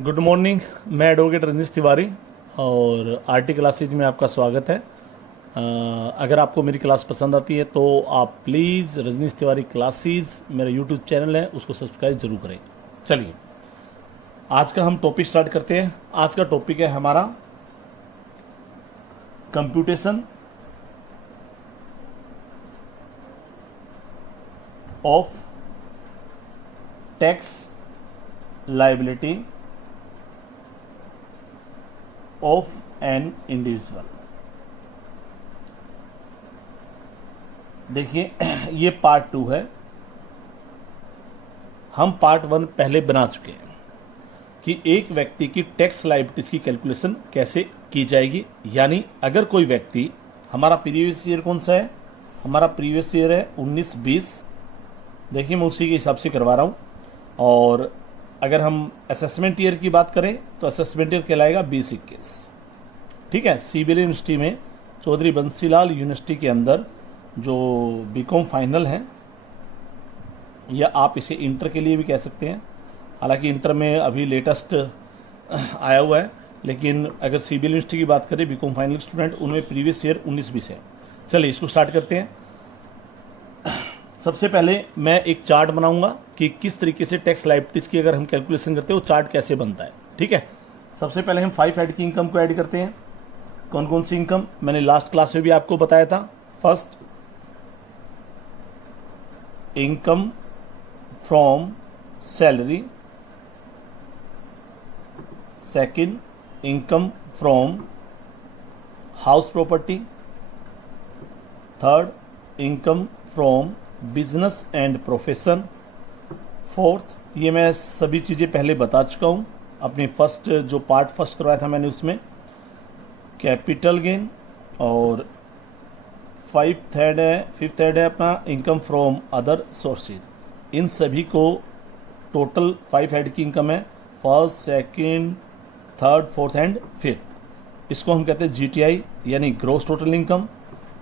Good morning. मैं advocate Rajneesh Tiwari और RT classes में आपका स्वागत है। अगर आपको मेरी क्लास पसंद आती है तो आप प्लीज़ रजनीश तिवारी क्लासेज मेरा यूट्यूब चैनल है उसको सब्सक्राइब जरूर करें। चलिए आज का हम टॉपिक स्टार्ट करते हैं। आज का टॉपिक है हमारा computation of tax liability of an individual. देखिए ये पार्ट 2 है। हम पार्ट 1 पहले बना चुके हैं कि एक व्यक्ति की टैक्स लायबिलिटीज की कैलकुलेशन कैसे की जाएगी। यानी अगर कोई व्यक्ति, हमारा प्रीवियस ईयर कौन सा है, हमारा प्रीवियस ईयर है 19-20। देखिए मैं उसी के हिसाब से करवा रहा हूं। और अगर हम असेसमेंट ईयर की बात करें तो असेसमेंट ईयर कहलाएगा 20-21। ठीक है। सीबीएल यूनिवर्सिटी में चौधरी बंसीलाल यूनिवर्सिटी के अंदर जो बीकॉम फाइनल है, या आप इसे इंटर के लिए भी कह सकते हैं, हालांकि इंटर में अभी लेटेस्ट आया हुआ है, लेकिन अगर सीबीएल यूनिवर्सिटी की बात करें बीकॉम फाइनल स्टूडेंट, उनमें प्रीवियस ईयर 19-20 है। चलिए इसको स्टार्ट करते हैं। सबसे पहले मैं एक चार्ट बनाऊंगा कि किस तरीके से टैक्स लायबिलिटीज की अगर हम कैलकुलेशन करते हैं वो चार्ट कैसे बनता है। ठीक है। सबसे पहले हम 5 हेड की इनकम को ऐड करते हैं। कौन कौन सी इनकम, मैंने लास्ट क्लास में भी आपको बताया था। First, income from salary. Second, income from house property. Third, income from business and profession. Fourth, ये मैं सभी चीज़ें पहले बता चुका हूँ अपनी फर्स्ट जो पार्ट फर्स्ट करवाया था मैंने उसमें, कैपिटल गेन। और फिफ्थ हेड है अपना इनकम फ्रॉम अदर सोर्सेज। इन सभी को टोटल 5 हेड की इनकम है, first, second, third, fourth and fifth. इसको हम कहते हैं जीटीआई यानी ग्रोस टोटल इनकम।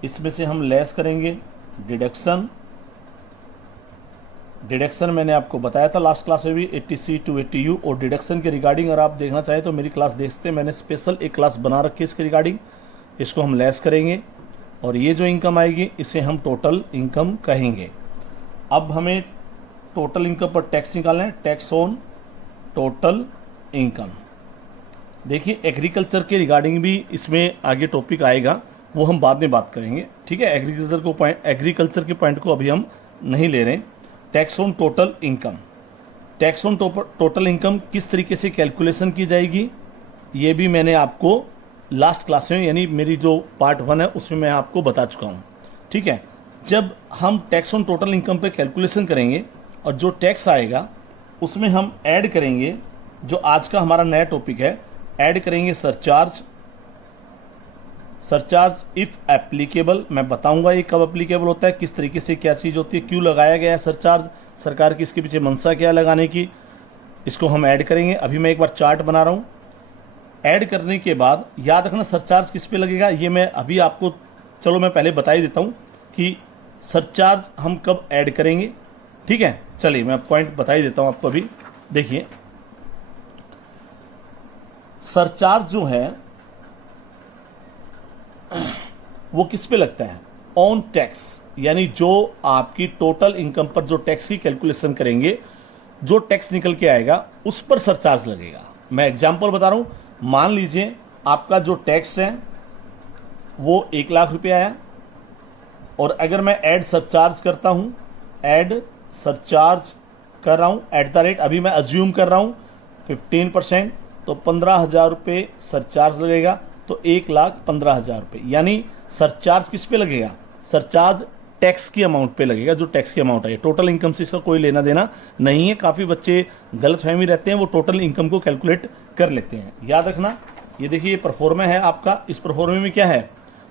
इसमें से हम लेस करेंगे डिडक्शन। डिडक्शन मैंने आपको बताया था लास्ट क्लास में भी, 80C to 80U। और डिडक्शन के रिगार्डिंग अगर आप देखना चाहें तो मेरी क्लास देख सकते हैं, मैंने स्पेशल एक क्लास बना रखी है इसके रिगार्डिंग। इसको हम लेस करेंगे और ये जो इनकम आएगी इसे हम टोटल इनकम कहेंगे। अब हमें टोटल इनकम पर टैक्स निकालना है, टैक्स ऑन टोटल इनकम। देखिए एग्रीकल्चर के रिगार्डिंग भी इसमें आगे टॉपिक आएगा, वो हम बाद में बात करेंगे। ठीक है। एग्रीकल्चर के पॉइंट को अभी हम नहीं ले रहे। Tax on total income. Tax on total income किस तरीके से कैलकुलेशन की जाएगी ये भी मैंने आपको लास्ट क्लास में, यानी मेरी जो पार्ट 1 है उसमें मैं आपको बता चुका हूं। ठीक है। जब हम टैक्स ऑन टोटल इनकम पे कैलकुलेशन करेंगे और जो टैक्स आएगा उसमें हम ऐड करेंगे, जो आज का हमारा नया टॉपिक है, ऐड करेंगे सरचार्ज। सरचार्ज इफ एप्लीकेबल, मैं बताऊंगा ये कब एप्लीकेबल होता है, किस तरीके से क्या चीज होती है, क्यों लगाया गया है सरचार्ज, सरकार की इसके पीछे मंशा क्या लगाने की, इसको हम ऐड करेंगे। अभी मैं एक बार चार्ट बना रहा हूं। ऐड करने के बाद याद रखना सरचार्ज किस पे लगेगा, ये मैं अभी आपको, चलो मैं पहले बता ही देता हूं कि सरचार्ज हम कब ऐड करेंगे। ठीक है। चलिए मैं पॉइंट बता ही देता हूं आपको। अभी देखिए सरचार्ज जो है वो किस पे लगता है, ऑन टैक्स, यानी जो आपकी टोटल इनकम पर जो टैक्स की कैलकुलेशन करेंगे, जो टैक्स निकल के आएगा उस पर सरचार्ज लगेगा। मैं एग्जांपल बता रहा हूं। मान लीजिए आपका जो टैक्स है वो 1 लाख रुपया है, और अगर मैं ऐड सरचार्ज करता हूं, ऐड सरचार्ज कर रहा हूं एट द रेट, अभी मैं अज्यूम कर रहा हूं 15%, तो 15,000 रुपये सरचार्ज लगेगा, तो 1,15,000 रुपये। यानी सरचार्ज किस पे लगेगा, सरचार्ज टैक्स की अमाउंट पे लगेगा, जो टैक्स की अमाउंट है। टोटल इनकम से इसका कोई लेना देना नहीं है। काफी बच्चे गलतफहमी रहते हैं, वो टोटल इनकम को कैलकुलेट कर लेते हैं। याद रखना, ये देखिए ये परफॉर्मा है आपका। इस परफॉर्मे में क्या है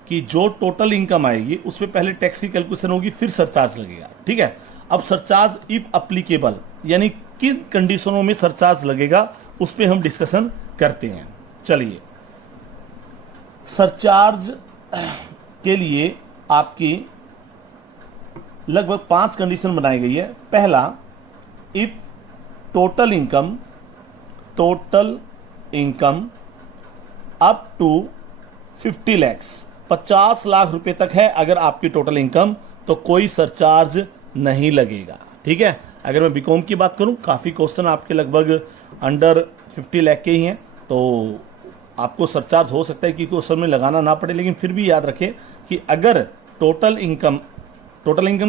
कि जो टोटल इनकम आएगी उसमें पहले टैक्स की कैलकुलेशन होगी, फिर सरचार्ज लगेगा। ठीक है। अब सरचार्ज इफ अप्लीकेबल, यानी किन कंडीशनों में सरचार्ज लगेगा उस पर हम डिस्कशन करते हैं। चलिए सरचार्ज के लिए आपकी लगभग 5 कंडीशन बनाई गई है। पहला, if total income total income up to 50 lakhs, 50 lakh रुपए तक है अगर आपकी टोटल इनकम, तो कोई सरचार्ज नहीं लगेगा। ठीक है। अगर मैं बीकॉम की बात करूं, काफ़ी क्वेश्चन आपके लगभग अंडर 50 लाख के ही हैं, तो आपको सरचार्ज हो सकता है कि क्वेश्चन में लगाना ना पड़े, लेकिन फिर भी याद रखें कि अगर टोटल इनकम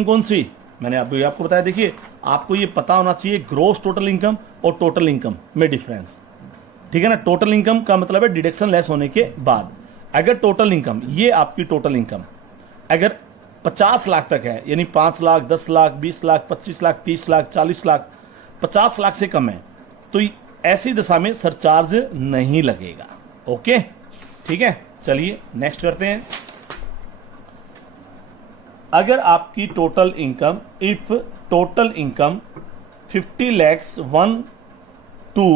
कौन सी मैंने आपको बताया, देखिए आपको ये पता होना चाहिए ग्रोस टोटल इनकम और टोटल इनकम में डिफरेंस। ठीक है ना। टोटल इनकम का मतलब है डिडक्शन लेस होने के बाद। अगर टोटल इनकम, ये आपकी टोटल इनकम अगर 50 लाख तक है, यानी 5 लाख, 10 लाख, 20 लाख, 25 लाख, 30 लाख, 40 लाख, 50 लाख से कम है, तो ऐसी दशा में सरचार्ज नहीं लगेगा। ओके, ठीक है। चलिए नेक्स्ट करते हैं। अगर आपकी total income, if total income 50 lakhs 1 to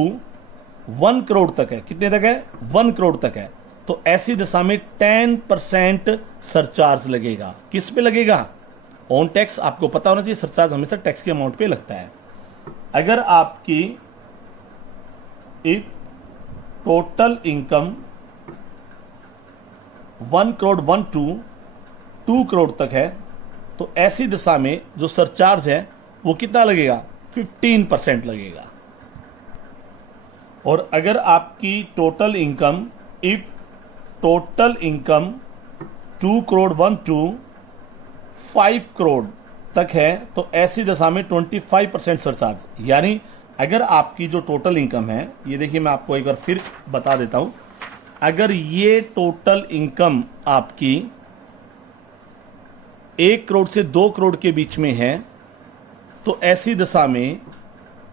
1 crore तक है, कितने तक है? 1 करोड़ तक है, तो ऐसी दशा में 10% सरचार्ज लगेगा। किस पे लगेगा? On tax. आपको पता होना चाहिए सरचार्ज हमेशा टैक्स के अमाउंट पे लगता है। अगर आपकी if total income 1 crore 1 to 2 crore तक है, तो ऐसी दशा में जो सरचार्ज है वो कितना लगेगा? 15% लगेगा। और अगर आपकी total income, if total income 2 crore 1 to 5 crore तक है, तो ऐसी दशा में 25% सरचार्ज। यानी अगर आपकी जो टोटल इनकम है, ये देखिए मैं आपको एक बार फिर बता देता हूं, अगर ये टोटल इनकम आपकी 1 करोड़ से 2 करोड़ के बीच में है, तो ऐसी दशा में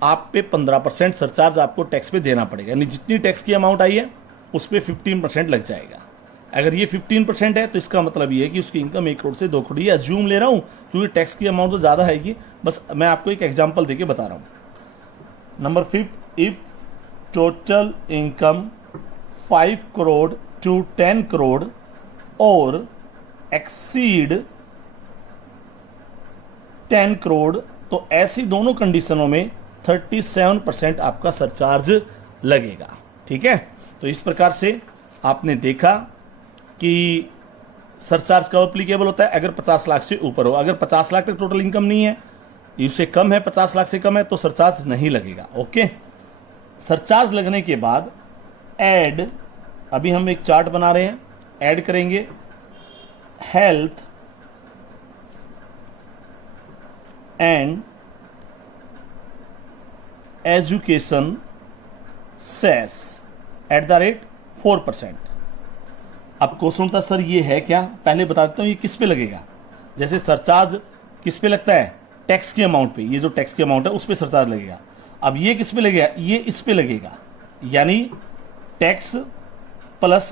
आप पे 15% सरचार्ज आपको टैक्स पे देना पड़ेगा। यानी जितनी टैक्स की अमाउंट आई है उस पे 15% लग जाएगा। अगर ये 15% है तो इसका मतलब ये है कि उसकी इनकम 1 करोड़ से 2 करोड़, ये अज्यूम ले रहा हूं क्योंकि टैक्स की अमाउंट तो ज़्यादा आएगी, बस मैं आपको एक एग्जाम्पल देके बता रहा हूं। Number 5, if total income 5 crore to 10 crore और एक्सीड 10 करोड़, तो ऐसी दोनों कंडीशनों में 37% आपका सरचार्ज लगेगा। ठीक है। तो इस प्रकार से आपने देखा कि सरचार्ज कब एप्लीकेबल होता है? अगर 50 लाख से ऊपर हो। अगर 50 लाख तक टोटल इनकम नहीं है, इससे कम है, 50 लाख से कम है, तो सरचार्ज नहीं लगेगा। ओके। सरचार्ज लगने के बाद ऐड, अभी हम एक चार्ट बना रहे हैं, ऐड करेंगे हेल्थ एंड एजुकेशन सेस @ 4%। अब क्वेश्चन था सर ये है क्या? पहले बता देता हूं ये किस पे लगेगा। जैसे सरचार्ज किस पे लगता है? टैक्स के अमाउंट पे। ये जो टैक्स के अमाउंट है उस पे सरचार्ज लगेगा। अब ये किस पे लगेगा? ये इस पे लगेगा, यानी टैक्स प्लस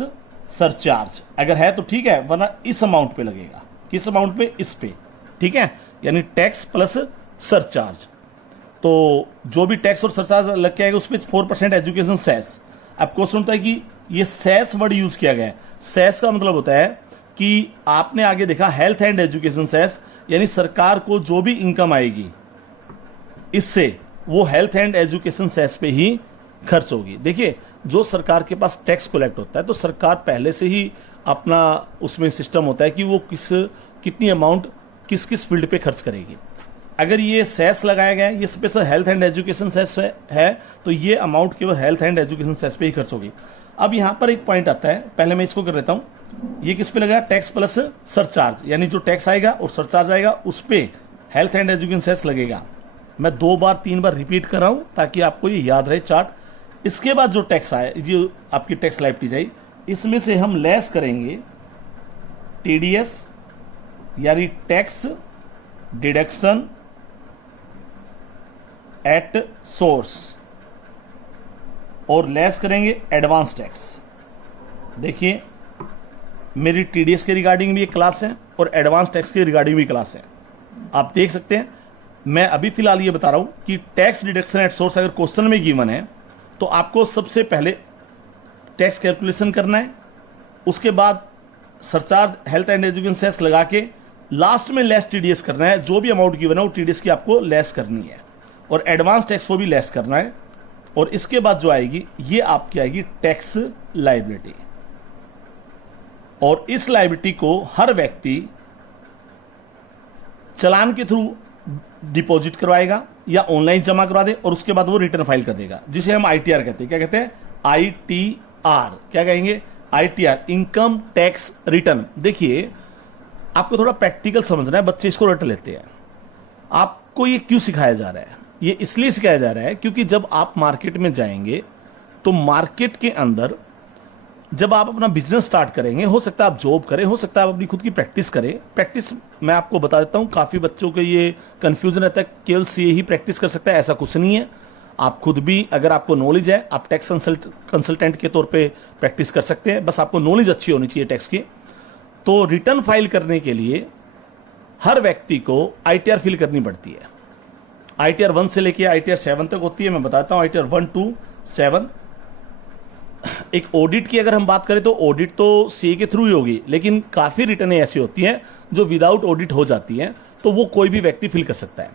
सरचार्ज। अगर है तो ठीक है, वरना इस अमाउंट पे लगेगा। किस अमाउंट पे? इस पे। ठीक है। यानी टैक्स प्लस सरचार्ज। तो जो भी टैक्स और सरचार्ज लग के आएगा उस पर 4% एजुकेशन सेस। अब क्वेश्चन होता है कि ये सेस वर्ड यूज किया गया है। सेस का मतलब होता है कि आपने आगे देखा हेल्थ एंड एजुकेशन सेस, यानी सरकार को जो भी इनकम आएगी इससे वो हेल्थ एंड एजुकेशन सेस पे ही खर्च होगी। देखिए जो सरकार के पास टैक्स कलेक्ट होता है तो सरकार पहले से ही अपना उसमें सिस्टम होता है कि वो कितनी अमाउंट किस किस फील्ड पे खर्च करेगी। अगर ये सेस लगाया गया है, ये special health and education cess है, तो ये अमाउंट केवल हेल्थ एंड एजुकेशन सेस पे ही खर्च होगी। अब यहां पर एक पॉइंट आता है, पहले मैं इसको कर लेता हूं। ये किस पे लगा? टैक्स प्लस सरचार्ज, यानी जो टैक्स आएगा और सरचार्ज आएगा उस पे हेल्थ एंड एजुकेशन सेस लगेगा। मैं 2 बार 3 बार रिपीट कर रहा हूं ताकि आपको ये याद रहे चार्ट। इसके बाद जो टैक्स आए, जो आपकी टैक्स लाइबिलिटी जाए, इसमें से हम लेस करेंगे टीडीएस, यानी टैक्स डिडक्शन एट सोर्स, और लेस करेंगे एडवांस टैक्स। देखिए मेरी टीडीएस के रिगार्डिंग भी एक क्लास है और एडवांस टैक्स के रिगार्डिंग भी क्लास है, आप देख सकते हैं। मैं अभी फिलहाल ये बता रहा हूं कि टैक्स डिडक्शन एट सोर्स अगर क्वेश्चन में गिवन है तो आपको सबसे पहले टैक्स कैलकुलेशन करना है, उसके बाद surcharge health and education cess लगा के लास्ट में लेस टीडीएस करना है। जो भी अमाउंट गिवन है वो टीडीएस की आपको लेस करनी है, और एडवांस टैक्स को भी लेस करना है, और इसके बाद जो आएगी ये आपकी आएगी टैक्स लायबिलिटी। और इस लायबिलिटी को हर व्यक्ति चालान के थ्रू डिपॉजिट करवाएगा या ऑनलाइन जमा करवा दे और उसके बाद वो रिटर्न फाइल कर देगा, जिसे हम आईटीआर कहते हैं। क्या कहते हैं? आईटीआर। क्या कहेंगे? ITR, income tax return. देखिए, आपको थोड़ा प्रैक्टिकल समझना है, बच्चे इसको रट लेते हैं। आपको ये क्यों सिखाया जा रहा है? ये इसलिए सिखाया जा रहा है क्योंकि जब आप मार्केट में जाएंगे तो मार्केट के अंदर जब आप अपना बिजनेस स्टार्ट करेंगे, हो सकता है आप जॉब करें, हो सकता है आप अपनी खुद की प्रैक्टिस करें। प्रैक्टिस मैं आपको बता देता हूं, काफी बच्चों के ये कंफ्यूजन रहता है केवल सीए ही प्रैक्टिस कर सकता है। ऐसा कुछ नहीं है। आप खुद भी, अगर आपको नॉलेज है, आप टैक्स कंसल्टेंट के तौर पे प्रैक्टिस कर सकते हैं। बस आपको नॉलेज अच्छी होनी चाहिए टैक्स की। तो रिटर्न फाइल करने के लिए हर व्यक्ति को आईटीआर फिल करनी पड़ती है। आईटीआर 1 से लेके आईटीआर 7 तक होती है। मैं बताता हूं आईटीआर 1 to 7। एक ऑडिट की अगर हम बात करें तो ऑडिट तो सीए के थ्रू ही होगी, लेकिन काफी रिटर्न ऐसी होती हैं जो विदाउट ऑडिट हो जाती हैं, तो वो कोई भी व्यक्ति फिल कर सकता है।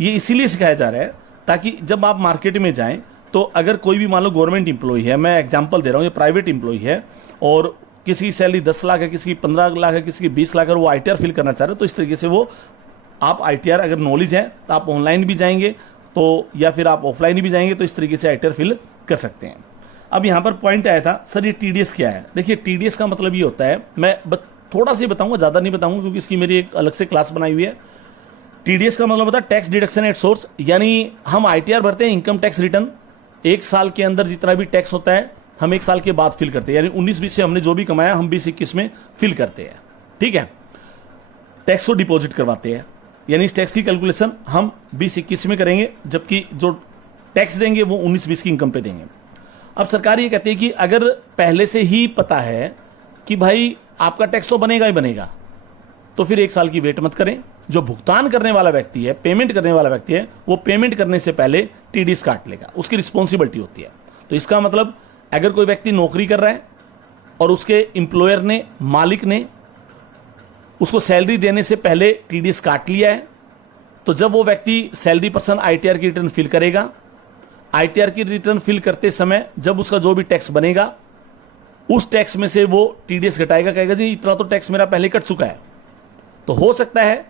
ये इसीलिए सिखाया जा रहा है ताकि जब आप मार्केट में जाएं तो अगर कोई भी मान लो गवर्नमेंट इंप्लॉय है, मैं एग्जांपल दे रहा हूं, ये प्राइवेट इंप्लॉय है और किसी की सैलरी 10 लाख है, किसी की 15 लाख है, किसी की 20 लाख है, वो आईटीआर फिल करना चाह रहे हो, तो इस तरीके से वो आप आईटीआर, अगर नॉलेज है तो आप ऑनलाइन भी जाएंगे तो, या फिर आप ऑफलाइन भी जाएंगे तो इस तरीके से आईटीआर फिल कर सकते हैं। अब यहां पर पॉइंट आया था, सर ये टीडीएस क्या है? देखिए, टीडीएस का मतलब ये होता है, मैं थोड़ा सा ही बताऊंगा, ज्यादा नहीं बताऊंगा क्योंकि इसकी मेरी एक अलग से क्लास बनाई हुई है। टीडीएस का मतलब होता है टैक्स डिडक्शन एट सोर्स, यानी हम आईटीआर भरते हैं, इनकम टैक्स रिटर्न। एक साल के अंदर जितना भी टैक्स होता है हम एक साल के बाद फिल करते हैं, यानी 19-20 से हमने जो भी कमाया हम 20-21 में फिल करते हैं। ठीक है, टैक्स को डिपॉजिट करवाते हैं, यानी इस टैक्स की कैलकुलेशन हम 20-21 में करेंगे, जबकि जो टैक्स देंगे वो 19-20 की इनकम पे देंगे। अब सरकार ये कहती है कि अगर पहले से ही पता है कि भाई आपका टैक्स तो बनेगा ही बनेगा, तो फिर एक साल की वेट मत करें। जो भुगतान करने वाला व्यक्ति है, पेमेंट करने वाला व्यक्ति है, वो पेमेंट करने से पहले टीडीएस काट लेगा, उसकी रिस्पॉन्सिबिलिटी होती है। तो इसका मतलब अगर कोई व्यक्ति नौकरी कर रहा है और उसके एम्प्लॉयर ने, मालिक ने उसको सैलरी देने से पहले टीडीएस काट लिया है, तो जब वो व्यक्ति सैलरी पर्सन आईटीआर की रिटर्न फिल करेगा, आईटीआर की रिटर्न फिल करते समय जब उसका जो भी टैक्स बनेगा उस टैक्स में से वो टीडीएस घटाएगा, कहेगा जी इतना तो टैक्स मेरा पहले कट चुका है। तो हो सकता है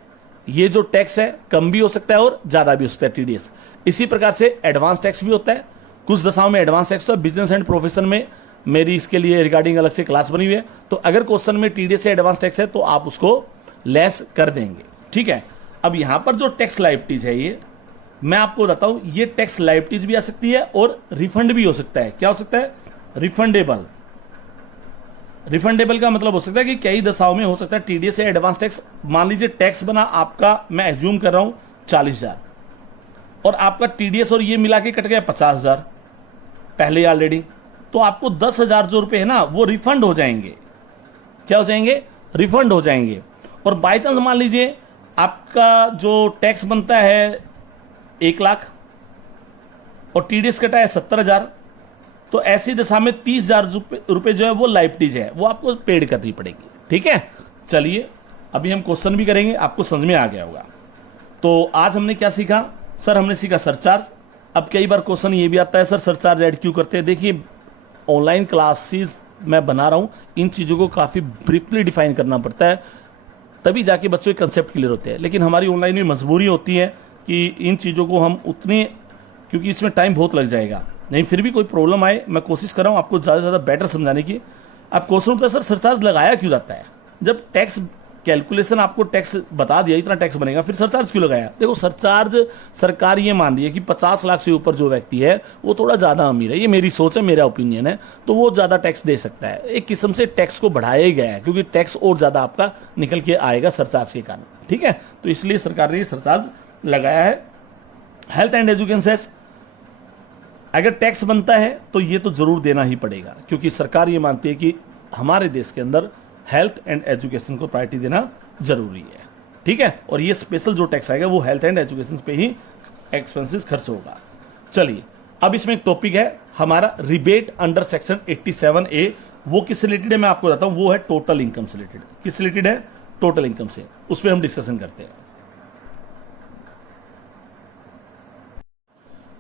ये जो टैक्स है कम भी हो सकता है और ज्यादा भी हो सकता है टीडीएस। इसी प्रकार से एडवांस टैक्स भी होता है, कुछ दशाओं में एडवांस टैक्स। तो बिजनेस एंड प्रोफेशन में मेरी इसके लिए रिगार्डिंग अलग से क्लास बनी हुई है, तो अगर क्वेश्चन में टीडीएस से एडवांस टैक्स है तो आप उसको लेस कर देंगे। ठीक है, अब यहां पर जो टैक्स लायबिलिटीज है, ये मैं आपको बताता हूं, ये टैक्स लायबिलिटीज भी आ सकती है और रिफंड भी हो सकता है। क्या हो सकता है? रिफंडेबल। रिफंडेबल का मतलब हो सकता है कि कई दशाओं में हो सकता है टीडीएस से एडवांस टैक्स, मान लीजिए टैक्स बना आपका, मैं एज्यूम कर रहा हूं 40,000 और आपका टीडीएस और ये मिला के कट गया 50,000 पहले ऑलरेडी, तो आपको 10,000 जो रुपए है ना वो रिफंड हो जाएंगे। क्या हो जाएंगे? रिफंड हो जाएंगे। और बाई चांस मान लीजिए आपका जो टैक्स बनता है 1 लाख और टीडीएस कटा है 70,000, तो ऐसी दशा में 30,000 रुपए जो है वो लायबिलिटीज है, वो आपको पेड करनी पड़ेगी। ठीक है, चलिए अभी हम क्वेश्चन भी करेंगे, आपको समझ में आ गया होगा। तो आज हमने क्या सीखा? सर हमने सीखा सरचार्ज। अब कई बार क्वेश्चन ये भी आता है, सर सरचार्ज ऐड क्यों करते हैं? देखिए, ऑनलाइन क्लासेस मैं बना रहा हूं, इन चीजों को काफी ब्रीफली डिफाइन करना पड़ता है, तभी जाके बच्चों के कंसेप्ट क्लियर होते हैं। लेकिन हमारी ऑनलाइन में मजबूरी होती है कि इन चीज़ों को हम उतने, क्योंकि इसमें टाइम बहुत लग जाएगा, नहीं फिर भी कोई प्रॉब्लम आए, मैं कोशिश कर रहा हूँ आपको ज़्यादा से ज़्यादा बेटर समझाने की। अब क्वेश्चन उठता है सर सरचार्ज लगाया क्यों जाता है? जब टैक्स कैलकुलेशन आपको टैक्स बता दिया इतना टैक्स बनेगा, फिर सरचार्ज क्यों लगाया? देखो, सरचार्ज सरकार ये मान रही है कि 50 लाख से ऊपर जो व्यक्ति है वो थोड़ा ज़्यादा अमीर है, ये मेरी सोच है, मेरा ओपिनियन है, तो वो ज़्यादा टैक्स दे सकता है। एक किस्म से टैक्स को बढ़ाया ही गया है क्योंकि टैक्स और ज़्यादा आपका निकल के आएगा सरचार्ज के कारण। ठीक है, तो इसलिए सरकार ने सरचार्ज लगाया है। हेल्थ एंड एजुकेशन सेस, अगर टैक्स बनता है तो ये तो जरूर देना ही पड़ेगा, क्योंकि सरकार ये मानती है कि हमारे देश के अंदर हेल्थ एंड एजुकेशन को प्रायोरिटी देना जरूरी है। ठीक है, और ये स्पेशल जो टैक्स आएगा वो हेल्थ एंड एजुकेशन पे ही एक्सपेंसेस खर्च होगा। चलिए, अब इसमें एक टॉपिक है हमारा रिबेट अंडर सेक्शन 87A, वो किससे रिलेटेड है मैं आपको बताता हूं, वो है टोटल इनकम से रिलेटेड। किससे रिलेटेड है? टोटल इनकम से, उस पर हम डिस्कशन करते हैं।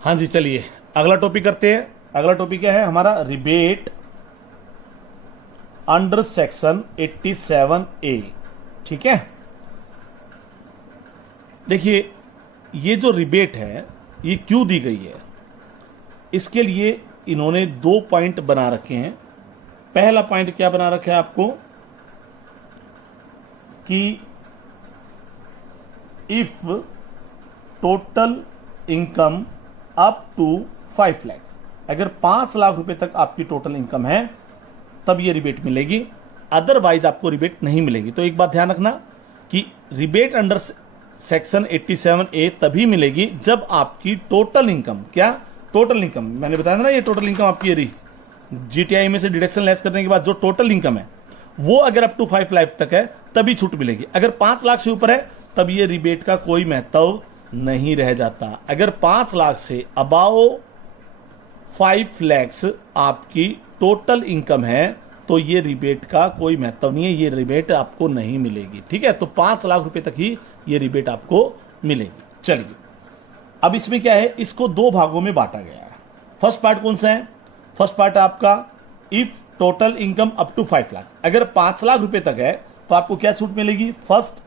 हाँ जी, चलिए अगला टॉपिक करते हैं। अगला टॉपिक क्या है हमारा, रिबेट अंडर सेक्शन 87A। ठीक है, देखिए ये जो रिबेट है ये क्यों दी गई है, इसके लिए इन्होंने 2 पॉइंट बना रखे हैं। पहला पॉइंट क्या बना रखा है आपको कि if total income up to 5 lakh, अगर 5 लाख रुपए तक आपकी टोटल इनकम है तब ये रिबेट मिलेगी, अदरवाइज आपको रिबेट नहीं मिलेगी। तो एक बात ध्यान रखना कि रिबेट अंडर सेक्शन 87A तभी मिलेगी जब आपकी टोटल इनकम, क्या टोटल इनकम, मैंने बताया था ना ये टोटल इनकम आपकी रही, जीटीआई में से डिडक्शन लेस करने के बाद जो टोटल इनकम है वो अगर अप टू 5 लाख तक है तभी छूट मिलेगी। अगर 5 लाख से ऊपर है तब ये रिबेट का कोई महत्व नहीं रह जाता। अगर 5 लाख से अबाव 5 लैक्स आपकी टोटल इनकम है तो ये रिबेट का कोई महत्व नहीं है, ये रिबेट आपको नहीं मिलेगी। ठीक है, तो 5 लाख रुपए तक ही ये रिबेट आपको मिलेगी। चलिए अब इसमें क्या है, इसको 2 भागों में बांटा गया है। फर्स्ट पार्ट कौन सा है, फर्स्ट पार्ट आपका if total income up to 5 lakh, अगर 5 लाख रुपए तक है तो आपको क्या छूट मिलेगी, फर्स्ट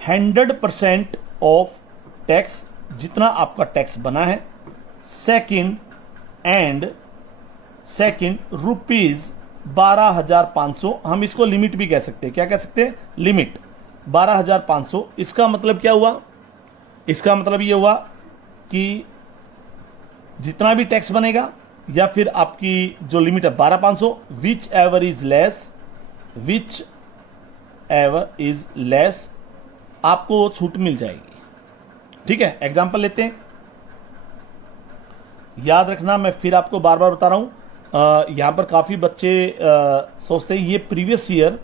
100% ऑफ टैक्स, जितना आपका टैक्स बना है। सेकंड रुपीज 12,500, हम इसको लिमिट भी कह सकते हैं, क्या कह सकते हैं, लिमिट 12,500। इसका मतलब क्या हुआ, इसका मतलब ये हुआ कि जितना भी टैक्स बनेगा या फिर आपकी जो लिमिट है 12,500, विच एवर इज लेस आपको छूट मिल जाएगी। ठीक है, एग्जांपल लेते हैं, याद रखना मैं फिर आपको बार बार बता रहा हूं, यहां पर काफी बच्चे सोचते हैं ये प्रीवियस ईयर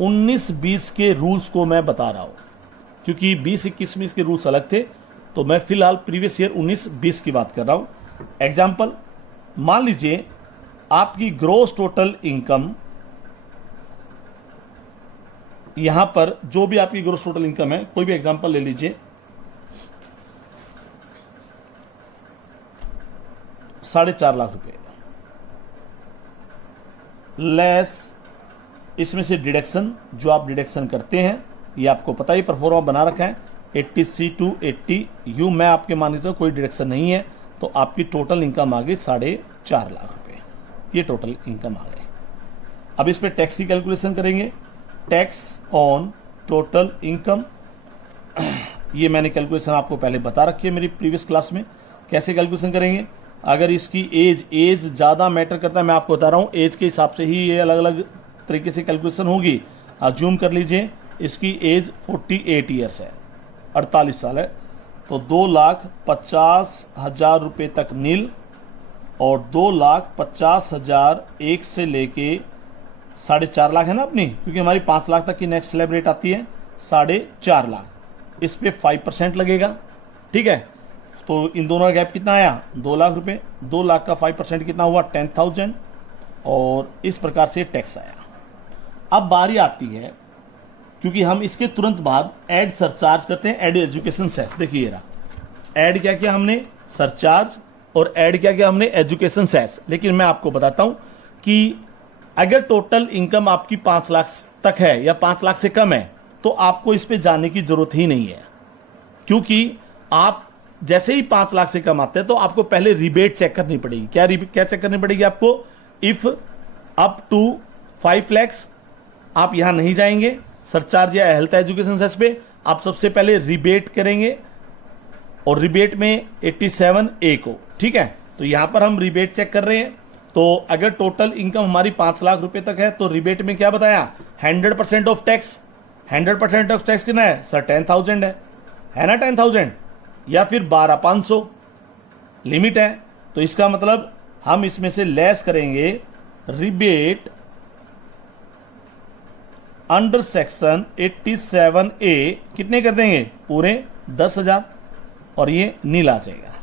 19-20 के रूल्स को मैं बता रहा हूं, क्योंकि 20-21 में इसके रूल्स अलग थे, तो मैं फिलहाल प्रीवियस ईयर 19-20 की बात कर रहा हूं। एग्जांपल, मान लीजिए आपकी ग्रोस टोटल इनकम, यहां पर जो भी आपकी ग्रोस टोटल इनकम है, कोई भी एग्जांपल ले लीजिए, 4.5 लाख रुपए, लेस इसमें से डिडक्शन, जो आप डिडक्शन करते हैं ये आपको पता ही परफॉर्मा बना रखा है 80C to 80U, मैं आपके मान लीजिए कोई डिडक्शन नहीं है तो आपकी टोटल इनकम आ गई 4.5 लाख रुपए, ये टोटल इनकम आ गई। अब इस पे टैक्स की कैलकुलेशन करेंगे, टैक्स ऑन टोटल इनकम, ये मैंने कैलकुलेशन आपको पहले बता रखी है मेरी प्रीवियस क्लास में। कैसे कैलकुलेशन करेंगे, अगर इसकी एज ज़्यादा मैटर करता है, मैं आपको बता रहा हूँ एज के हिसाब से ही ये अलग अलग तरीके से कैलकुलेशन होगी। अज्यूम कर लीजिए इसकी एज 48 ईयर्स है, 48 साल है, तो 2,50,000 रुपये तक नील और 2,50,000 एक से लेके 4.5 लाख है ना अपनी, क्योंकि हमारी 5 लाख तक की नेक्स्ट स्लैब रेट आती है 4.5 लाख, इस पे 5% लगेगा। ठीक है, तो इन दोनों का गैप कितना आया, 2 लाख रुपए, 2 लाख का 5% कितना हुआ 10,000, और इस प्रकार से टैक्स आया। अब बारी आती है, क्योंकि हम इसके तुरंत बाद ऐड सरचार्ज करते हैं, ऐड एजुकेशन सेस। देखिए ये रहा, ऐड क्या किया हमने, सरचार्ज, और ऐड क्या किया हमने, एजुकेशन सेस। लेकिन मैं आपको बताता हूं कि अगर टोटल इनकम आपकी 5 लाख तक है या 5 लाख से कम है तो आपको इस पे जाने की जरूरत ही नहीं है, क्योंकि आप जैसे ही 5 लाख से कम आते हैं तो आपको पहले रिबेट चेक करनी पड़ेगी। क्या चेक करनी पड़ेगी आपको, इफ अप टू 5 लैक्स आप यहां नहीं जाएंगे सरचार्ज या हेल्थ एजुकेशन सेस पे, आप सबसे पहले रिबेट करेंगे, और रिबेट में 87A को। ठीक है, तो यहां पर हम रिबेट चेक कर रहे हैं, तो अगर टोटल इनकम हमारी 5 लाख रुपए तक है तो रिबेट में क्या बताया, 100% ऑफ टैक्स। 100% ऑफ टैक्स कितना है सर, 10,000 है ना, 10,000 या फिर 12,500 लिमिट है, तो इसका मतलब हम इसमें से लेस करेंगे रिबेट अंडर सेक्शन 87A, कितने कर देंगे, पूरे 10,000, और ये नील आ जाएगा।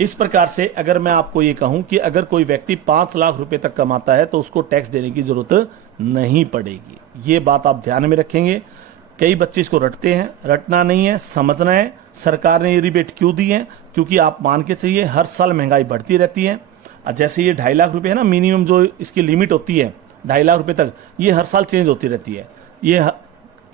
इस प्रकार से अगर मैं आपको ये कहूं कि अगर कोई व्यक्ति 5 लाख रुपए तक कमाता है तो उसको टैक्स देने की जरूरत नहीं पड़ेगी, ये बात आप ध्यान में रखेंगे। कई बच्चे इसको रटते हैं, रटना नहीं है, समझना है। सरकार ने ये रिबेट क्यों दी है? क्योंकि आप मान के चलिए हर साल महंगाई बढ़ती रहती है। जैसे ये 2.5 लाख रुपए है ना, मिनिमम जो इसकी लिमिट होती है 2.5 लाख रुपए तक, ये हर साल चेंज होती रहती है। ये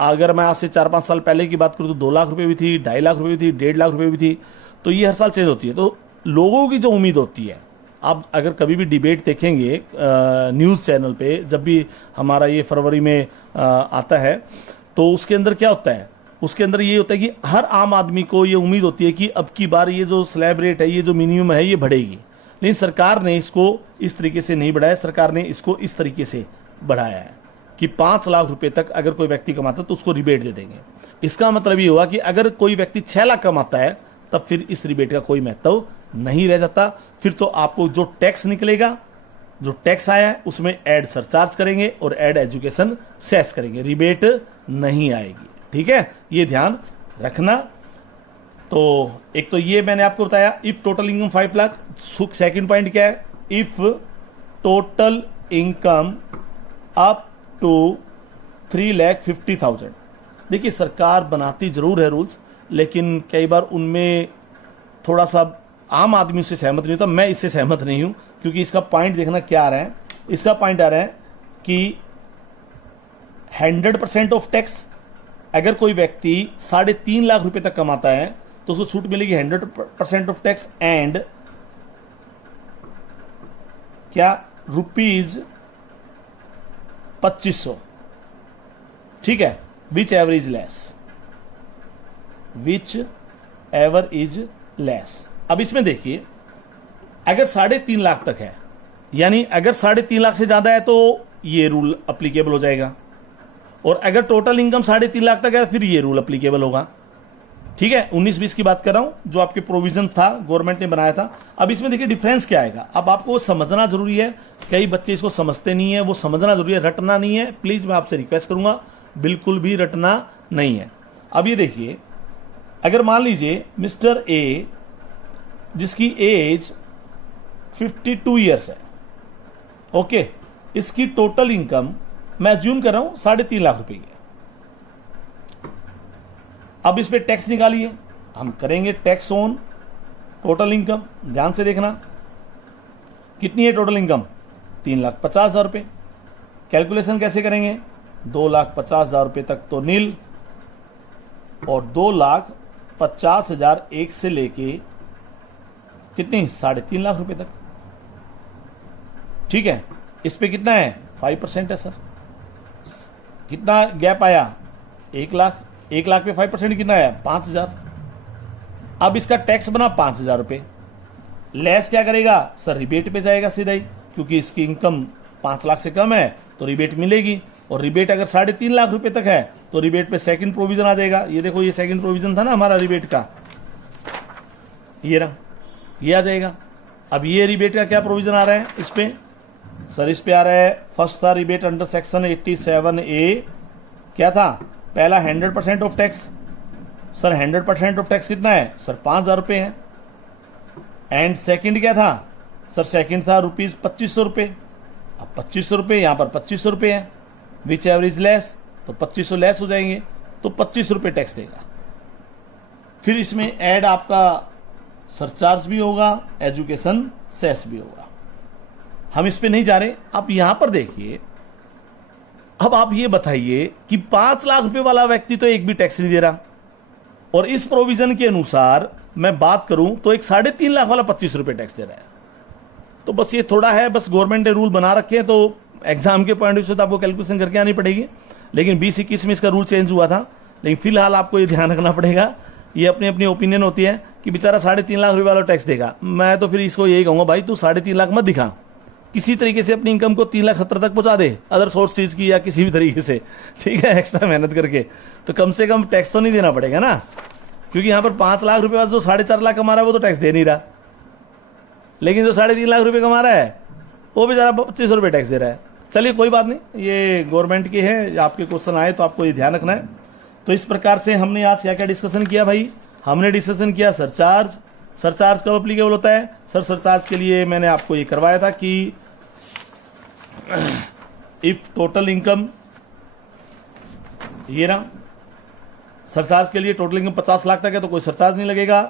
अगर मैं आज से 4-5 साल पहले की बात करूँ तो 2 लाख रुपए भी थी, 2.5 लाख रुपए भी थी, 1.5 लाख रुपए भी थी। तो ये हर साल चेंज होती है। तो लोगों की जो उम्मीद होती है, आप अगर कभी भी डिबेट देखेंगे न्यूज़ चैनल पे, जब भी हमारा ये फरवरी में आता है, तो उसके अंदर क्या होता है? उसके अंदर ये होता है कि हर आम आदमी को ये उम्मीद होती है कि अब की बार ये जो स्लैब रेट है, ये जो मिनिमम है, ये बढ़ेगी। लेकिन सरकार ने इसको इस तरीके से नहीं बढ़ाया। सरकार ने इसको इस तरीके से बढ़ाया है कि 5 लाख रुपए तक अगर कोई व्यक्ति कमाता है तो उसको रिबेट दे देंगे। इसका मतलब ये हुआ कि अगर कोई व्यक्ति 6 लाख कमाता है तब फिर इस रिबेट का कोई महत्व नहीं रह जाता। फिर तो आपको जो टैक्स निकलेगा, जो टैक्स आया है, उसमें ऐड सरचार्ज करेंगे और ऐड एजुकेशन सेस करेंगे, रिबेट नहीं आएगी। ठीक है, ये ध्यान रखना। तो एक तो ये मैंने आपको बताया, if total income 5 lakh. Second point क्या है? If total income up to 3,50,000। देखिए, सरकार बनाती जरूर है रूल्स, लेकिन कई बार उनमें थोड़ा सा आम आदमी से सहमत नहीं होता। मैं इससे सहमत नहीं हूं, क्योंकि इसका पॉइंट देखना क्या आ रहा है। इसका पॉइंट आ रहा है कि 100% ऑफ टैक्स। अगर कोई व्यक्ति 3.5 लाख रुपए तक कमाता है तो उसको छूट मिलेगी 100% ऑफ टैक्स एंड क्या ₹2500। ठीक है, which ever is less, which ever is less. अब इसमें देखिए, अगर 3.5 लाख तक है, यानी अगर 3.5 लाख से ज्यादा है तो ये रूल अप्लीकेबल हो जाएगा, और अगर टोटल इनकम 3.5 लाख तक है फिर ये रूल अप्लीकेबल होगा। ठीक है, 19-20 की बात कर रहा हूं, जो आपके प्रोविजन था, गवर्नमेंट ने बनाया था। अब इसमें देखिए डिफरेंस क्या आएगा। अब आपको समझना जरूरी है, कई बच्चे इसको समझते नहीं है, वो समझना जरूरी है, रटना नहीं है। प्लीज मैं आपसे रिक्वेस्ट करूंगा, बिल्कुल भी रटना नहीं है। अब ये देखिए, अगर मान लीजिए मिस्टर ए जिसकी एज 52 ईयर्स है, ओके, इसकी टोटल इनकम मैं अज्यूम कर रहा हूं 3.5 लाख रुपए की। अब इस पे टैक्स निकालिए, हम करेंगे टैक्स ऑन टोटल इनकम। ध्यान से देखना, कितनी है टोटल इनकम? 3,50,000 रुपए। कैलकुलेशन कैसे करेंगे? 2,50,000 रुपए तक तो नील, और 2,50,000 एक से लेके कितनी? 3.5 लाख रुपए तक। ठीक है, इस पे कितना है? 5% है सर। कितना गैप आया? 1 लाख। 1 लाख पे 5% कितना है? 5,000। अब इसका टैक्स बना 5,000 रुपए। लेस क्या करेगा सर? रिबेट पे जाएगा सीधा ही, क्योंकि इसकी इनकम 5 लाख से कम है तो रिबेट मिलेगी। और रिबेट अगर 3.5 लाख रुपए तक है तो रिबेट पे सेकंड प्रोविजन आ जाएगा। ये देखो, ये सेकंड प्रोविजन था ना हमारा रिबेट का, ये रहा, ये आ जाएगा। अब ये रिबेट का क्या प्रोविजन आ रहा है इस पे? सर इस पे आ रहा है, फर्स्ट था रिबेट अंडर सेक्शन 87A, क्या था? पहला 100% of tax. Sir 100% of tax कितना है? सर 5,000 रुपए है। एंड सेकंड क्या था? सर सेकंड था ₹2500 रुपए। अब 2500 रुपए, यहां पर 2500 रुपए है, विच एवरेज लेस, तो 2500 लेस हो जाएंगे, तो 25 रुपए टैक्स देगा। फिर इसमें ऐड आपका सरचार्ज भी होगा, एजुकेशन सेस भी होगा। हम इस पे नहीं जा रहे। आप यहां पर देखिए, अब आप ये बताइए कि 5 लाख रुपए वाला व्यक्ति तो एक भी टैक्स नहीं दे रहा, और इस प्रोविजन के अनुसार मैं बात करूं तो एक 3.5 लाख वाला 25 रुपए टैक्स दे रहा है। तो बस ये थोड़ा है, बस गवर्नमेंट ने रूल बना रखे हैं, तो एग्जाम के पॉइंट से तो आपको कैलकुलेशन करके आनी पड़ेगी। लेकिन 2021 में इसका रूल चेंज हुआ था। लेकिन फिलहाल आपको ये ध्यान रखना पड़ेगा, ये अपनी अपनी ओपिनियन होती है कि बेचारा 3.5 लाख रुपए वाला टैक्स देगा। मैं तो फिर इसको यही कहूंगा, भाई तू 3.5 लाख मत दिखा, किसी तरीके से अपनी इनकम को 3,70,000 तक पहुंचा दे, अदर सोर्स चीज की या किसी भी तरीके से, ठीक है, एक्स्ट्रा मेहनत करके। तो कम से कम टैक्स तो नहीं देना पड़ेगा ना, क्योंकि यहां पर 5 लाख रुपए वाला जो 4.5 लाख कमा रहा है वो तो टैक्स दे नहीं रहा, लेकिन जो 3.5 लाख रुपए कमा रहा है वो बेचारा 25 रुपए टैक्स दे रहा है। चलिए कोई बात नहीं, ये गवर्नमेंट की है, आपके क्वेश्चन आए तो आपको ये ध्यान रखना है। तो इस प्रकार से हमने आज क्या क्या डिस्कशन किया भाई? हमने डिस्कशन किया सरचार्ज। सरचार्ज कब अप्लीकेबल होता है? सर सरचार्ज के लिए मैंने आपको ये करवाया था कि इफ टोटल इनकम, ये रहा, सरचार्ज के लिए टोटल इनकम 50 लाख तक है तो कोई सरचार्ज नहीं लगेगा।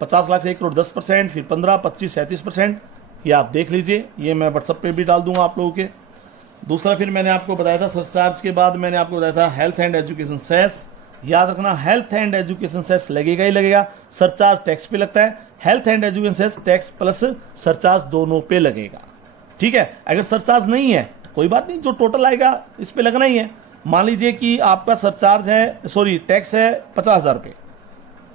50 लाख से 1 करोड़ 10%, फिर 15, 25, 37%, ये आप देख लीजिए, ये मैं व्हाट्सएप पे भी डाल दूंगा आप लोगों के। दूसरा फिर मैंने आपको बताया था सरचार्ज के बाद मैंने आपको बताया था हेल्थ एंड एजुकेशन सेस। याद रखना हेल्थ एंड एजुकेशन सेस लगेगा ही लगेगा, सरचार्ज टैक्स पे लगता है, health and education cess tax plus surcharge दोनों पे लगेगा। ठीक है, अगर सरचार्ज नहीं है तो कोई बात नहीं, जो टोटल आएगा इस पे लगना ही है। मान लीजिए कि आपका सरचार्ज है, सॉरी टैक्स है 50,000 रुपये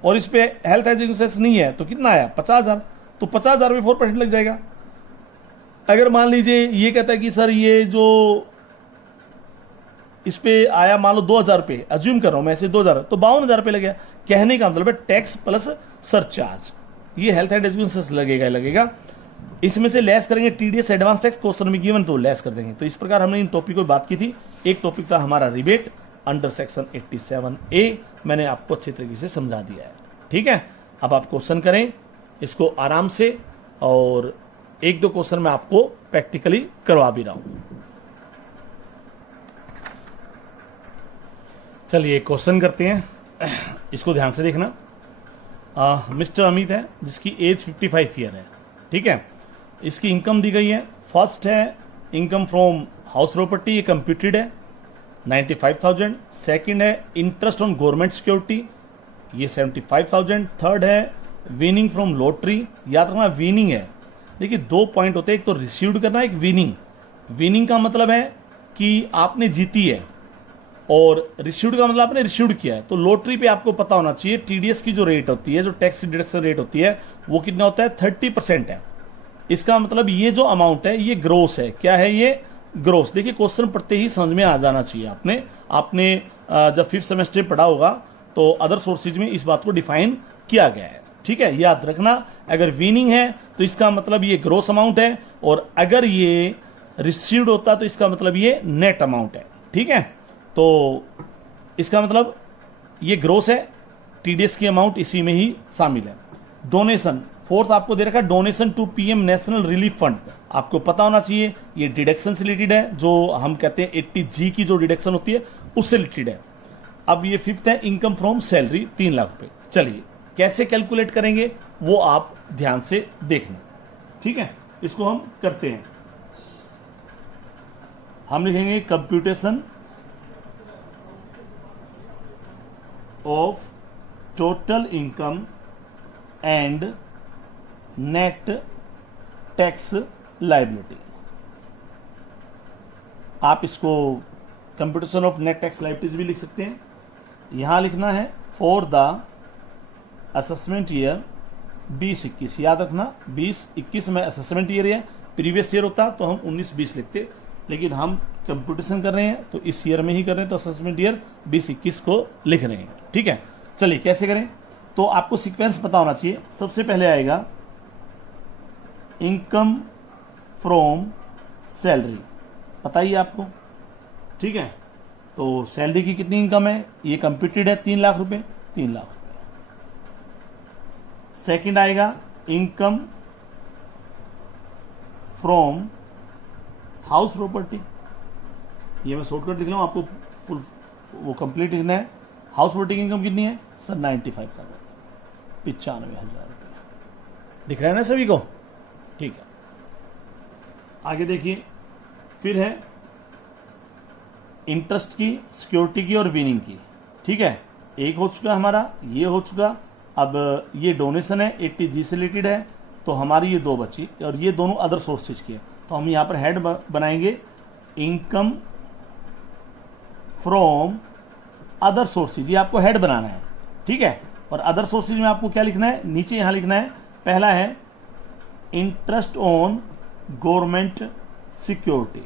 और इस पे हेल्थ एजुकेशन सेस नहीं है तो कितना आया 50,000, तो 50,000 में 4% लग जाएगा। अगर मान लीजिए ये कहता है कि सर ये जो इस पे आया मान लो 2,000 रुपये, अज्यूम कर रहा हूं मैं ऐसे 2,000, तो 52,000 रुपये लगे। कहने का मतलब है टैक्स प्लस सरचार्ज, ये हेल्थ एंड एजुकेशन सेस लगेगा। इसमें से लेस करेंगे टीडीएस एडवांस टैक्स, क्वेश्चन में गिवन तो लेस कर देंगे। तो इस प्रकार हमने इन टॉपिक को बात की थी। एक टॉपिक था हमारा रिबेट अंडर सेक्शन 87A, मैंने आपको अच्छी तरीके से समझा दिया है। ठीक है, अब आप क्वेश्चन करें इसको आराम से, और 1-2 क्वेश्चन मैं आपको प्रैक्टिकली करवा भी रहा हूं। चलिए क्वेश्चन करते हैं, इसको ध्यान से देखना। मिस्टर अमित है जिसकी एज 55 ईयर है। ठीक है, इसकी इनकम दी गई है। फर्स्ट है इनकम फ्रॉम हाउस प्रॉपर्टी, ये कंप्यूटेड है 95,000। सेकंड है इंटरेस्ट ऑन गवर्नमेंट सिक्योरिटी, ये 75,000। थर्ड है विनिंग फ्रॉम लॉटरी। याद रखना विनिंग है, देखिए 2 पॉइंट होते हैं, एक तो रिसीव्ड करना, एक विनिंग। विनिंग का मतलब है कि आपने जीती है और रिसीव्ड का मतलब आपने रिसीव्ड किया है। तो लॉटरी पे आपको पता होना चाहिए टीडीएस की जो रेट होती है, जो टैक्स डिडक्शन रेट होती है, वो कितना होता है 30% है। इसका मतलब ये जो अमाउंट है ये ग्रोस है। क्या है ये? ग्रोस। देखिए क्वेश्चन पढ़ते ही समझ में आ जाना चाहिए। आपने जब 5th सेमेस्टर पढ़ा होगा तो अदर सोर्सेज में इस बात को डिफाइन किया गया है। ठीक है, याद रखना, अगर विनिंग है तो इसका मतलब ये ग्रोस अमाउंट है, और अगर ये रिसीव्ड होता तो इसका मतलब ये नेट अमाउंट है। ठीक है, तो इसका मतलब ये ग्रोस है, टीडीएस की अमाउंट इसी में ही शामिल है। डोनेशन, फोर्थ आपको दे रखा है donation to PM national relief fund, आपको पता होना चाहिए ये डिडक्शन से रिलेटेड है, जो हम कहते हैं 80G की जो डिडक्शन होती है उससे रिलेटेड है। अब ये 5th है इनकम फ्रॉम सैलरी 3 लाख रुपए। चलिए कैसे कैलकुलेट करेंगे वो आप ध्यान से देखना। ठीक है, इसको हम करते हैं। हम लिखेंगे computation of total income and net tax liability. आप इसको computation of net tax liabilities भी लिख सकते हैं। यहां लिखना है फॉर द असेसमेंट ईयर 2021। याद रखना 2021 में असेसमेंट ईयर है, प्रीवियस ईयर होता तो हम 19-20 लिखते, लेकिन हम कंप्यूटेशन कर रहे हैं तो इस ईयर में ही कर रहे हैं, तो असेसमेंट ईयर 2021 को लिख रहे हैं। ठीक है, चलिए कैसे करें, तो आपको सीक्वेंस पता होना चाहिए। सबसे पहले आएगा इनकम फ्रॉम सैलरी, बताइए आपको। ठीक है, तो सैलरी की कितनी इनकम है, ये कंप्यूटेड है 3 लाख रुपए, 3 लाख रुपए। सेकंड आएगा इनकम फ्रॉम हाउस प्रॉपर्टी, ये मैं शॉर्टकट लिख रहा हूं, आपको फुल वो कंप्लीट लिखना है। हाउस प्रॉपर्टी की इनकम कितनी है सर 95,000, 95,000 रुपये। दिख रहा है ना सभी को? ठीक है, आगे देखिए। फिर है इंटरेस्ट की, सिक्योरिटी की और विनिंग की। ठीक है, एक हो चुका हमारा, ये हो चुका। अब ये डोनेशन है 80G से रिलेटेड है, तो हमारी ये 2 बची, और ये दोनों अदर सोर्सेज की है। तो हम यहां पर हेड बनाएंगे इनकम फ्रॉम अदर सोर्सेज, ये आपको हेड बनाना है। ठीक है, और अदर सोर्सेज में आपको क्या लिखना है, नीचे यहां लिखना है। पहला है इंटरेस्ट ऑन गवर्नमेंट सिक्योरिटी।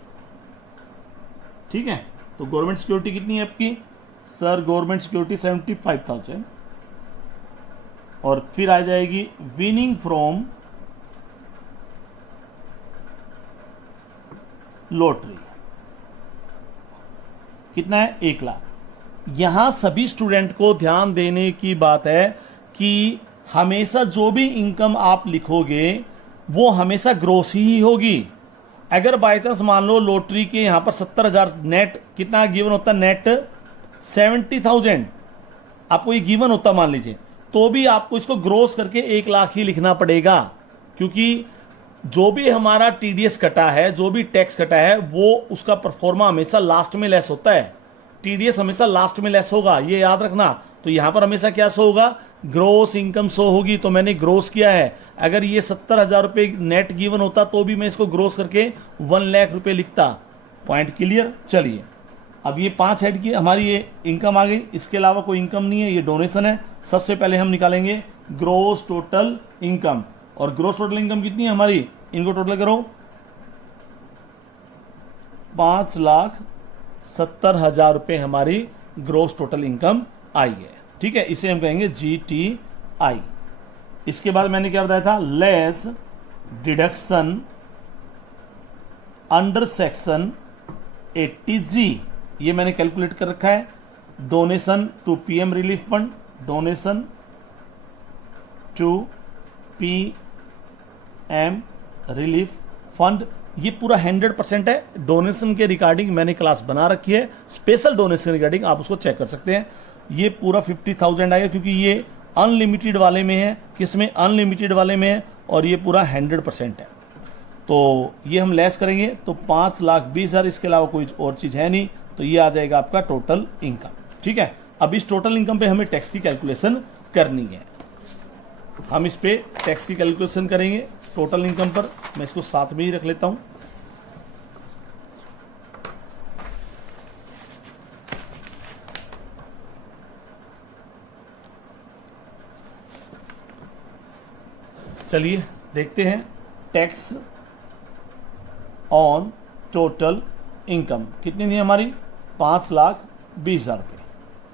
ठीक है, तो गवर्नमेंट सिक्योरिटी कितनी है आपकी सर? Government security 75,000। और फिर आ जाएगी विनिंग फ्रॉम लॉटरी, कितना है 1 लाख। यहां सभी स्टूडेंट को ध्यान देने की बात है कि हमेशा जो भी इनकम आप लिखोगे वो हमेशा ग्रोस ही होगी। अगर बाय चांस मान लो लॉटरी के यहां पर 70,000 नेट कितना गिवन होता है, नेट 70,000। आपको ये गिवन होता मान लीजिए, तो भी आपको इसको ग्रोस करके 1 लाख ही लिखना पड़ेगा, क्योंकि जो भी हमारा टीडीएस कटा है, जो भी टैक्स कटा है, वो उसका परफॉर्मा हमेशा लास्ट में लेस होता है। टीडीएस हमेशा लास्ट में लेस होगा, ये याद रखना। तो यहां पर हमेशा क्या शो होगा, ग्रोस इनकम शो होगी। तो मैंने ग्रोस किया है। अगर ये 70,000 रुपए नेट गिवन होता तो भी मैं इसको ग्रोस करके 1 लाख रुपए लिखता। Point clear. चलिए, अब ये 5 हेड की हमारी ये इनकम आ गई, इसके अलावा कोई इनकम नहीं है, ये डोनेशन है। सबसे पहले हम निकालेंगे ग्रोस टोटल इनकम, और ग्रोस टोटल इनकम कितनी है हमारी, इनको टोटल करो, 5,70,000 रुपए हमारी ग्रोस टोटल इनकम आई है। ठीक है, इसे हम कहेंगे GTI। इसके बाद मैंने क्या बताया था, less deduction under section 80G, ये मैंने कैलकुलेट कर रखा है। Donation to PM relief fund, donation to PM relief fund, ये पूरा 100% है। डोनेशन के रिगार्डिंग मैंने क्लास बना रखी है, स्पेशल डोनेशन रिगार्डिंग, आप उसको चेक कर सकते हैं। ये पूरा 50,000 आएगा, क्योंकि ये अनलिमिटेड वाले में है। किसमें, अनलिमिटेड वाले में है, और ये पूरा 100% है। तो ये हम लेस करेंगे तो 5,20,000, इसके अलावा कोई और चीज है नहीं। तो ये आ जाएगा आपका टोटल इनकम। ठीक है, अब इस टोटल इनकम पे हमें टैक्स की कैलकुलेशन करनी है। हम इस पे टैक्स की कैलकुलेशन करेंगे टोटल इनकम पर। मैं इसको साथ में ही रख लेता हूं। चलिए देखते हैं, टैक्स ऑन टोटल इनकम कितनी थी हमारी, 5,20,000 रुपए।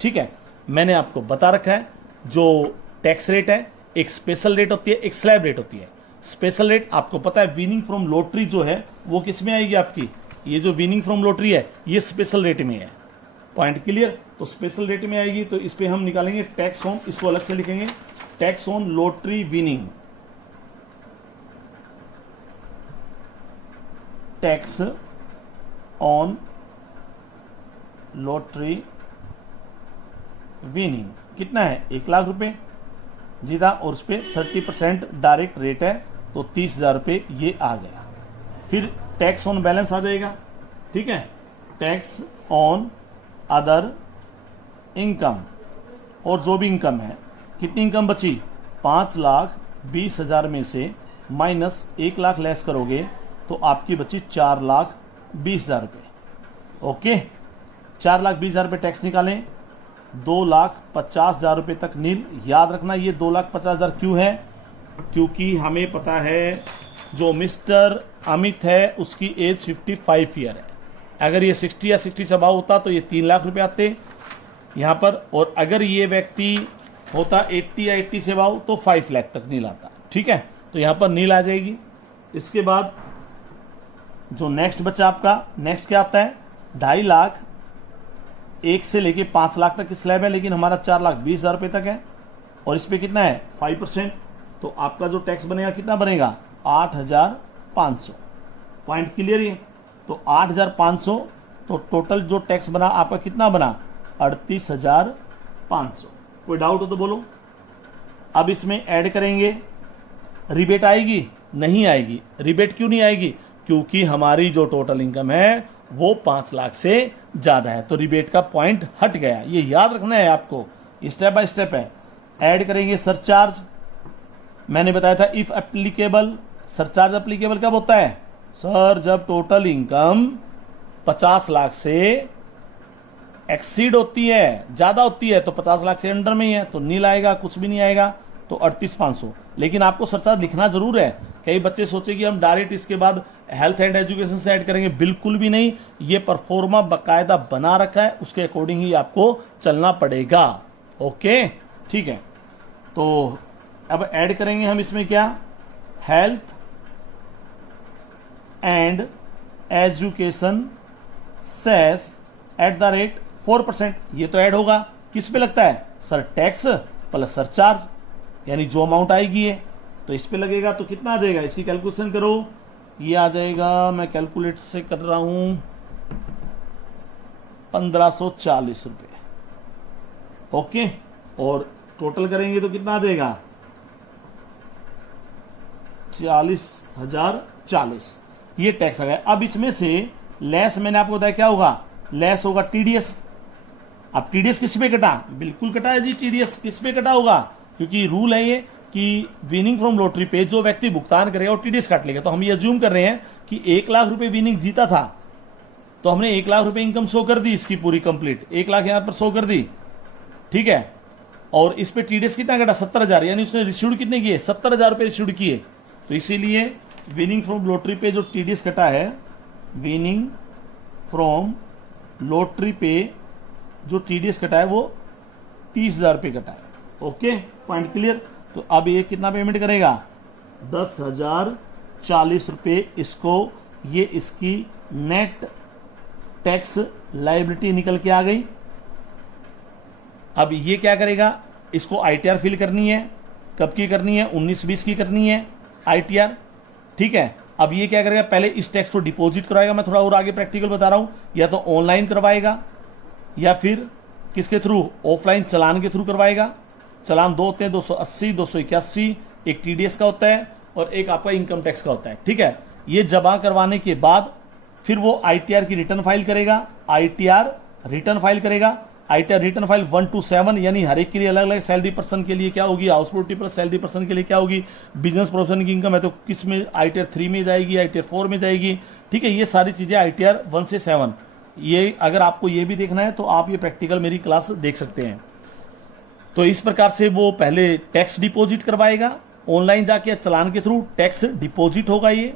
ठीक है, मैंने आपको बता रखा है जो टैक्स रेट है, एक स्पेशल रेट होती है, एक स्लैब रेट होती है। स्पेशल रेट आपको पता है, विनिंग फ्रॉम लॉटरी जो है वो किस में आएगी आपकी, ये जो विनिंग फ्रॉम लॉटरी है ये स्पेशल रेट में है। Point clear. तो स्पेशल रेट में आएगी, तो इस पे हम निकालेंगे टैक्स ऑन, इसको अलग से लिखेंगे, tax on lottery winning, tax on lottery winning कितना है, 1 लाख रुपए जीता, और उस पर 30% डायरेक्ट रेट है, तो 30,000 रुपये ये आ गया। फिर टैक्स ऑन बैलेंस आ जाएगा। ठीक है, टैक्स ऑन अदर इनकम, और जो भी इनकम है, कितनी इनकम बची, 5,20,000 में से माइनस 1 लाख लेस करोगे तो आपकी बची 4,20,000 रुपये। ओके, 4,20,000 रुपये टैक्स निकालें, 2,50,000 रुपये तक नील। याद रखना ये 2,50,000 क्यों है, क्योंकि हमें पता है जो मिस्टर अमित है उसकी एज 55 ईयर है। अगर ये 60 या 60 से अबाव होता तो ये 3 लाख रुपए आते यहाँ पर, और अगर ये व्यक्ति होता 80 या 80 से अबाव तो 5 लाख तक नील आता। ठीक है, तो यहाँ पर नील आ जाएगी। इसके बाद जो नेक्स्ट बचा आपका, नेक्स्ट क्या आता है, 2.5 लाख 1 से लेके 5 लाख तक की स्लैब है, लेकिन हमारा 4,20,000 रुपये तक है, और इस पे कितना है 5%। तो आपका जो टैक्स बनेगा कितना बनेगा, 8,500। पॉइंट क्लियर है। तो 8,500, तो टोटल जो टैक्स बना आपका कितना बना, 38,500। कोई डाउट हो तो बोलो। अब इसमें ऐड करेंगे, रिबेट आएगी, नहीं आएगी। रिबेट क्यों नहीं आएगी, क्योंकि हमारी जो टोटल इनकम है वो 5 लाख से ज्यादा है, तो रिबेट का पॉइंट हट गया। ये याद रखना है आपको, स्टेप बाय स्टेप है। ऐड करेंगे सरचार्ज, मैंने बताया था इफ एप्लीकेबल। सरचार्ज एप्लीकेबल कब होता है सर, जब टोटल इनकम 50 लाख से एक्सीड होती है, ज्यादा होती है, तो 50 लाख से अंडर में ही है, तो नील आएगा, कुछ भी नहीं आएगा, तो 38,500। लेकिन आपको सरचार्ज लिखना जरूर है। कई बच्चे सोचे कि हम डायरेक्ट इसके बाद हेल्थ एंड एजुकेशन से ऐड करेंगे, बिल्कुल भी नहीं। ये परफॉर्मा बकायदा बना रखा है, उसके अकॉर्डिंग ही आपको चलना पड़ेगा। ओके, ठीक है। तो अब ऐड करेंगे हम इसमें क्या, हेल्थ एंड एजुकेशन सेस @ 4%। ये तो ऐड होगा, किस पे लगता है सर, टैक्स प्लस सरचार्ज, यानी जो अमाउंट आएगी है तो इस पे लगेगा। तो कितना आ जाएगा, इसकी कैलकुलेशन करो। ये आ जाएगा, मैं कैलकुलेट से कर रहा हूं, 1,540 रुपये। ओके, और टोटल करेंगे तो कितना आ जाएगा 40,040, ये टैक्स आ गया। अब इसमें से लेस मैंने आपको बताया क्या होगा, लेस होगा टीडीएस। अब टीडीएस किस पे कटा, बिल्कुल कटा है जी, टीडीएस किस पे कटा होगा, क्योंकि रूल है ये कि विनिंग फ्रॉम लॉटरी पे जो व्यक्ति भुगतान करेगा और टीडीएस काट लेगा। तो हम ये अज्यूम कर रहे हैं कि 1 लाख रुपए विनिंग जीता था, तो हमने 1 लाख रुपए इनकम शो कर दी इसकी पूरी कंप्लीट, 1 लाख यहां पर शो कर दी, ठीक है। और इस पे टीडीएस कितना कटा 70,000, यानी उसने रिसीव्ड कितने किए 70,000 रुपए रिसीव्ड किए। तो इसीलिए विनिंग फ्रॉम लॉटरी पे जो टीडीएस कटा है, विनिंग फ्रॉम लॉटरी पे जो टीडीएस कटा है वो 30,000 रुपए कटा है। Okay, point clear. तो अब ये कितना पेमेंट करेगा 10,040 रुपए इसको, ये इसकी नेट टैक्स लायबिलिटी निकल के आ गई। अब ये क्या करेगा, इसको आईटीआर फिल करनी है, कब की करनी है 19-20 की करनी है आईटीआर, ठीक है। अब ये क्या करेगा, पहले इस टैक्स को डिपॉजिट कराएगा, मैं थोड़ा और आगे प्रैक्टिकल बता रहा हूं, या तो ऑनलाइन करवाएगा या फिर किसके थ्रू, ऑफलाइन चालान के थ्रू करवाएगा। चालान 2 होते हैं, 280, 281, एक टीडीएस का होता है और एक आपका इनकम टैक्स का होता है, ठीक है। ये जमा करवाने के बाद फिर वो आईटीआर की रिटर्न फाइल करेगा, आईटीआर रिटर्न फाइल करेगा, आईटीआर रिटर्न फाइल 1 to 7, यानी हर एक के लिए अलग अलग, सैलरी पर्सन के लिए क्या होगी, house hold plus salary person के लिए क्या होगी, बिजनेस पर्सन की इनकम है तो किस में आईटीआर 3 में जाएगी, आईटीआर 4 में जाएगी, ठीक है। ये सारी चीजें आईटीआर 1 से 7, ये अगर आपको ये भी देखना है तो आप ये प्रैक्टिकल मेरी क्लास देख सकते हैं। तो इस प्रकार से वो पहले टैक्स डिपॉजिट करवाएगा, ऑनलाइन जाके चालान के थ्रू टैक्स डिपॉजिट होगा, ये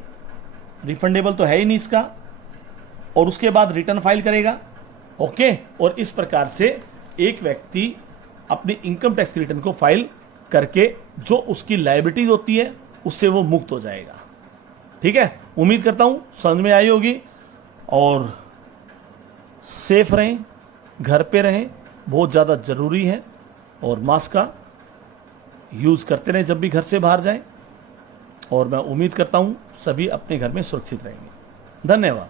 रिफंडेबल तो है ही नहीं इसका, और उसके बाद रिटर्न फाइल करेगा। ओके, और इस प्रकार से एक व्यक्ति अपनी इनकम टैक्स की रिटर्न को फाइल करके जो उसकी लायबिलिटीज होती है उससे वो मुक्त हो जाएगा, ठीक है। उम्मीद करता हूं समझ में आई होगी, और सेफ रहें, घर पे रहें, बहुत ज़्यादा ज़रूरी है, और मास्क का यूज़ करते रहें जब भी घर से बाहर जाएं, और मैं उम्मीद करता हूं सभी अपने घर में सुरक्षित रहेंगे। धन्यवाद।